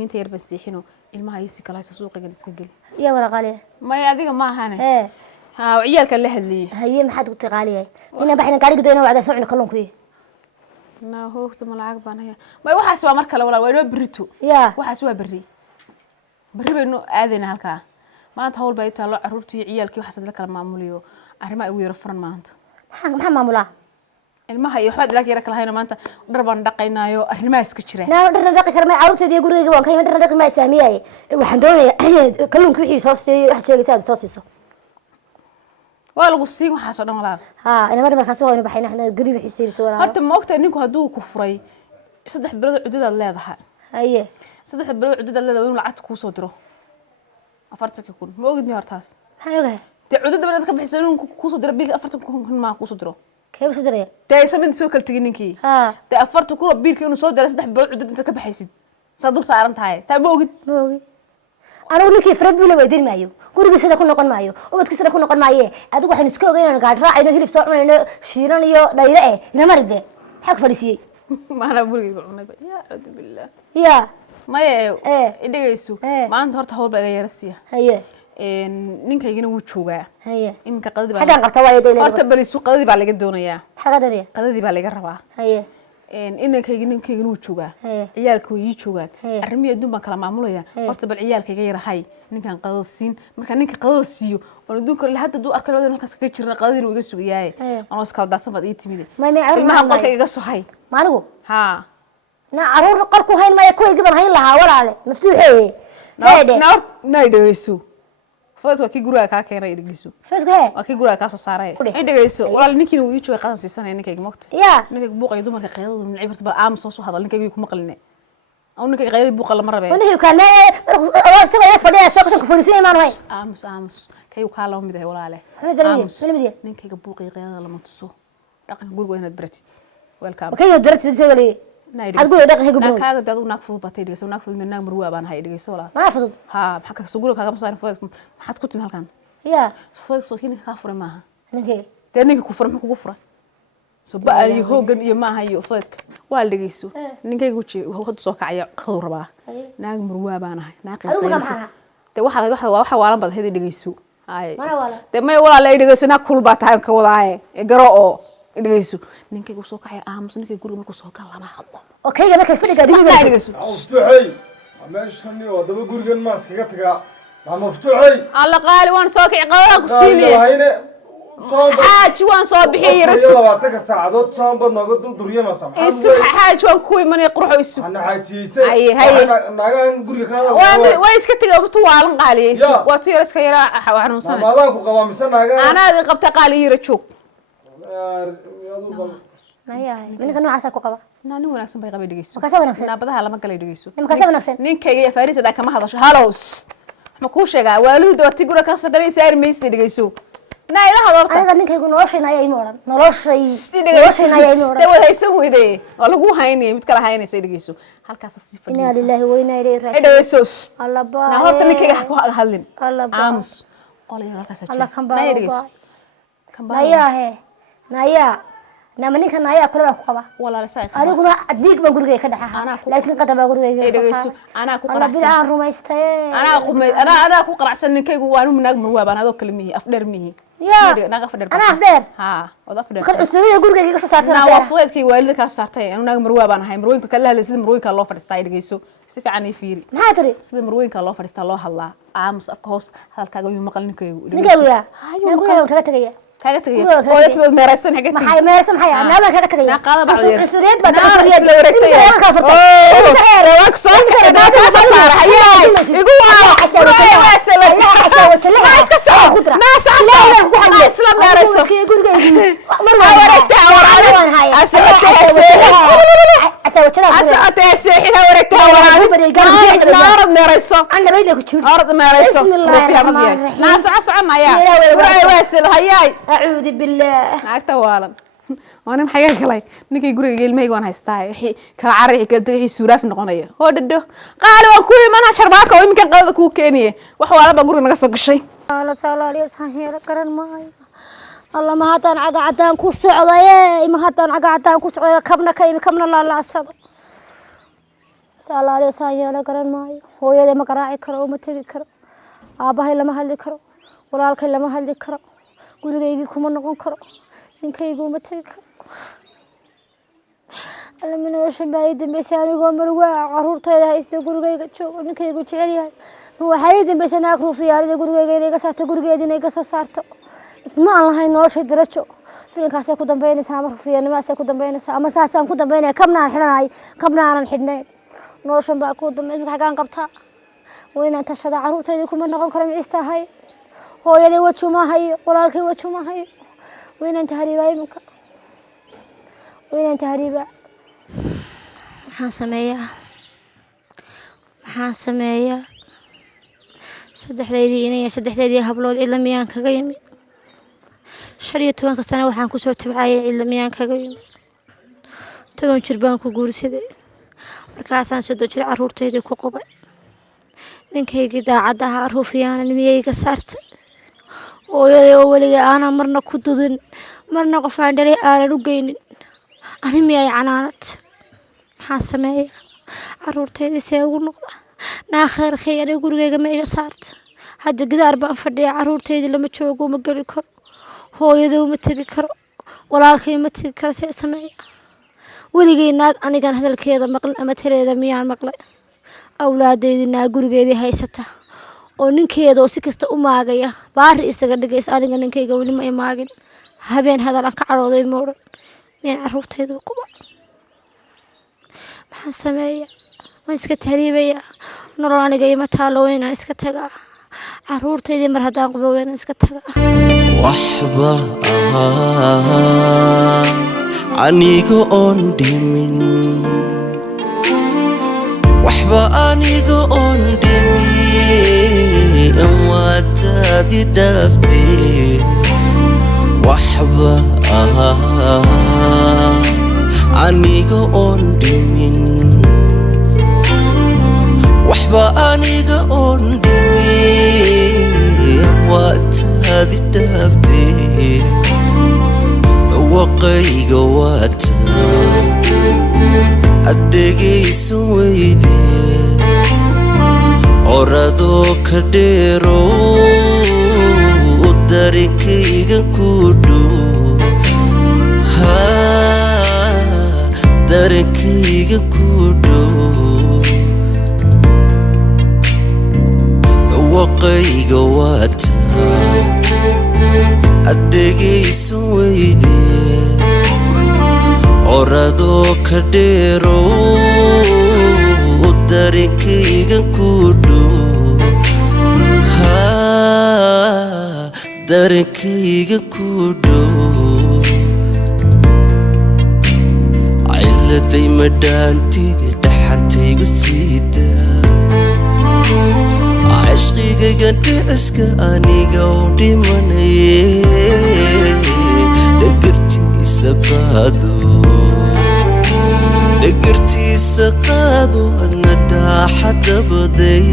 دمينتا يربن سيحينو ilmaha aysi kala suuqiga iska gal يا ولا غالي ma adiga ma ahane ايه ha ciyalka la hadliyay هي ما حد قلت غالي إنا بحنا قاعد قدينا وعد سوعنا كلهم كوي na hoogta malaag baan haya ma waxaas waa markale walaal waa berito يا waxaas waa berri baynu aadayna halka maanta hawl bay taalo caruurtii ciyalkii waxaas la kala maamuliyo arrimo ay ugu yar furan maanta maxaa maamula ilmaha iyo waxba dilaa yara kala hayna maanta dhar baan dhaqaynaayo arrimaha iska jira dhar dhaqi karma caruurteedii gurigeyga waan ka yimid dhar dhaqi ma saamiyay waxaan doonayaa kalluunka wixii soo siiyay wax sheegaysaa soo siiso waa lagu siin waxaas oo dhan walaal ha ina markaa soo hoyn baxayna xana gari wixii sheegaysaa walaal horta ma ogtahay ninku haduu ku furay 3 bilood cududaad leedahay haye 3 bilood cududaad leedahay inuu lacag ku soo diro 40 kun ma ogid mi hortaas haye de cudud badan ka bixisay inuu ku soo diro bil 40 kun ma ku soo diro كيف صدري؟ تاي سمين سو كل تجنيكي. تاي أفرت كل بيرك إنه صدر سدح بعد أنت كبحيسد. صدور صارن تاي. تاي موجود. موجود. أنا أقول لك كيف ربي ولا بدين معيو. قولي بس هذا كنا قن معيو. وبتكسر كنا قن معيه. أدوك واحد نسكو غير أنا قاعد راعي إنه هلي بسرعة إنه شيران يو دايرة. إنه ما رده. حق فريسي. ما أنا بقول يقولون يا أعوذ بالله. يا. ما يا. إيه. إيه يسوع. ما أنت هرت هول بقى يرسيه. هيه. ninka igina wuu joogaa haye iminka qadadi baa xadan qabta waa deelay horta bari suuq qadadi baa laga doonayaa xagadariya qadadi baa laga rabaa haye ninka igina wuu joogaa ciyaalku way joogaan arrimihi adduun baan kala maamulaya horta bal ciyaalkayga yarahay ninkan qadad siin marka ninka qadad siiyo oo adduunka la hadda duu arkay labada halkaas ka jirna qadadina uu iga sugayaay anoo iska daadsan baad ii timid ilmaha qolka iga sohay maanigu ha na caruur qolku hayn ma ku iga ban hayn lahaa walaale maftuuxee na dhageyso فوت وكي جروها كاكيرا يدقيسو فوت كه وكي جروها كاسو سارة يدقيسو ولا نيكي ويجوا قادم في السنة نيكي مقت يا نيكي بوق يدوم كقيادة من عبرت بالعام صوص هذا نيكي يكون مقلنا أو نيكي قيادة بوق الله مرة بيه ونيكي كان سوى يفضل سوق فلسطين ما نوي آمس كي يقالهم بده ولا عليه آمس نيكي بوق قيادة لما تصو لكن جروها هنا برتي والكام وكي يدرس تسوي هتقول دقيقة هيجو بروح كذا ده ناقفه باتيري سو ناقفه من ناقم رواه بان هاي دقيقة ولا ما أفضل ها بحكك سجوله كذا مصاري فوق حد كنت من هالكان يا فوق سوكين كافر معها نكى تاني كفر محكو كفرة سو بقى يهوجن يماها يفوق والدقيسو نكى قوتشي وهو خد سوق عيا خضر بقى ناقم رواه بان هاي ناقم ده واحد وعالم بعد هذي دقيسو هاي ده ما يقول على دقيسو ناكل باتها كوضاعي جراء dhageyso ninkay ku soo kacay aamus ninkay guriga markuu soo galama hadlo okay gaba ka fadhiga dhageyso maftuuxay meeshani waa daba gurigan ma iskaga tagaa ma maftuuxay alla qaali waan soo kicay qadada ku siiliye xaaji waan soo bixiyay rasul 20 saacadood saan bad nooga duriyo ma sameeyay isu xaaji waan ku imanay qurxo isu ana xaajiisay nagaan guriga ka hadal way iska tagay tu waalan qaaliyay waa tu yar iska yara waxanuunsan maada ku qaba mise nagaan ana qabta qaaliyo joog منك نوع عسل كوكبة ناني وناسن بيقبل دقيسو مكاسب وناسن نابدها لما قال دقيسو مكاسب وناسن نينكا يا فارس دا كما هذا هالوس ما كوشيغا والو دوتي غورا كاسدري سير ميستي دقيسو نا إله هذا أنا نينكا يقول نورش نايا يمورن نورش نايا يمورن ده وده يسوي ده والله هو هايني متكلا هايني سيد دقيسو هالكاس الصفر إنا لله وإنا إليه راجعون دقيسوس الله با نهارت نينكا حكوا هالين الله با عامس قال يا هالكاس الله كم با كم با نايا هي نايا نامني كان نايا كل ما كوكبة ولا لسايق أنا قلنا أديك بقولك كده لكن قد بقولك دقيسو أنا أكو أنا بالعان رومايستي أنا أكو قرع سنة كي وانو من أجمل وابان هذا كلمه أفدر ميه يا أنا أفدر ها وده أفدر كل أسبوع يقولك كي قصة صارت أنا وافقت كي والدك صارتي أنا نجمل وابان هاي مروين كلها لسه مروين كالله فرستاي دقيسو سيف عني فيري ما تري سيد مروين كالله فرستا الله الله عامس أفكوس هذا كاجو يوم مقلني كي نقولها نقولها كذا تجيه كذا تجيه ولا تقول مرسن حاجة محي مرسن محي أنا ما كذا تجيه نقاض بعدين السوريات بتعرف لو ركتي رواك صوت كذا صار حياي يقول ناس أسلم يا رسول أعوذ بالله وانا محيا كلاي نكي غوري ilmahayga waan haystaa wixii kala carri kala wixii suuraaf noqonaya oo dhadho qaali waan ku imanaa sharbaaka oo iminkan qadada ku keeniyay wax walba guriga naga soo gashay الله صلى الله عليه وسلم كرن ماي الله ما هاتان عقا عدان كو سocdaye ما هاتان عقا عدان كو socdaye kabna kaymi kabna la la asado سالاري سايا قرن ماي هويدي ما قراعي كرو ما تغي كرو aabahay lama hadli karo walaalkay lama hadli karo gurigayga kuma noqon karo ninkaygu ma tagi karo alamina shabaay dambeysay anigoo marwaa caruurtayda haysta gurigayga joogo ninkaygu jecel yahay waxay dambeysay naag ruufiyaalada gurigayga inay ka saarto gurigeeda inay ka soo saarto isma aan lahayn noloshay darajo filinkaasay ku dambeynaysaa ama ruufiyaanimaasay ku dambeynaysaa ama saasaan ku dambeynaya kabna aan xidhanahay kabna aanan xidhnayn noloshan baa ku dambeysay xagaan qabtaa وين أنت شذا عروت هذي كم نقول كلام عستهاي هو يدي وجه ما هي ولكن وجه ما هي وين أنت هريبة يمك وين أنت هريبة محاسمية سدح ليدي سدح ليدي هبلود إلا ميان كقيمي شريت وان كستنا وحن كسر تبعي إلا ميان كقيمي تبون شربان كجور سدي مركزان سدوا شر عروت هذي كقبة ninkayga daacadaha ruufiyaan nimiyayga saartay oo waliga aan marna ku dudin marna qof aan dhalay aan u geynin animiyay canaanad maxaa sameeyay caruurtayda see ugu noqda naa khayrkayga gurigayga ma iga saarta hadda gidaar baan fadhiya caruurtayda lama joogo ma gali karo hooyadoo ma tagi karo walaalkay ma tagi karo see sameeya waligay naag anigan hadalkeeda maqlin ama tireeda miyaan maqlay awlaadeedina gurigeedii haysata oo ninkeeda oo si kasta u maagaya baari isaga dhigays aniga ninkayga wali ma imaagin habeen hadal aan ka carooday mooran meen caruurtayda kuba maxaan sameeya ma iska tahriibaya nolol aniga ima taalo inaan iska tagaa caruurtaydii mar haddaan qubo inaan iska tagaa waxba aniga oon dhimin waxba aniga oon dhimin waataadi dhaaftay waxba aniga oon dhimin waxba aniga oon dhimin waataadi dhaaftay waqayga waataa adeegaysa weyde oradoo ka dheero darikayga ku dhow darikayga ku dhow waqayga waataa adeegaysa weyde oradoo ka dheero darikayga ku dhow darikayga ku dhow ciladay madhaanti dhaxantaygu siida cashqigayga dhiciska aniga u dhimanaye dhagartiisa qaado ana dhaaxa dabaday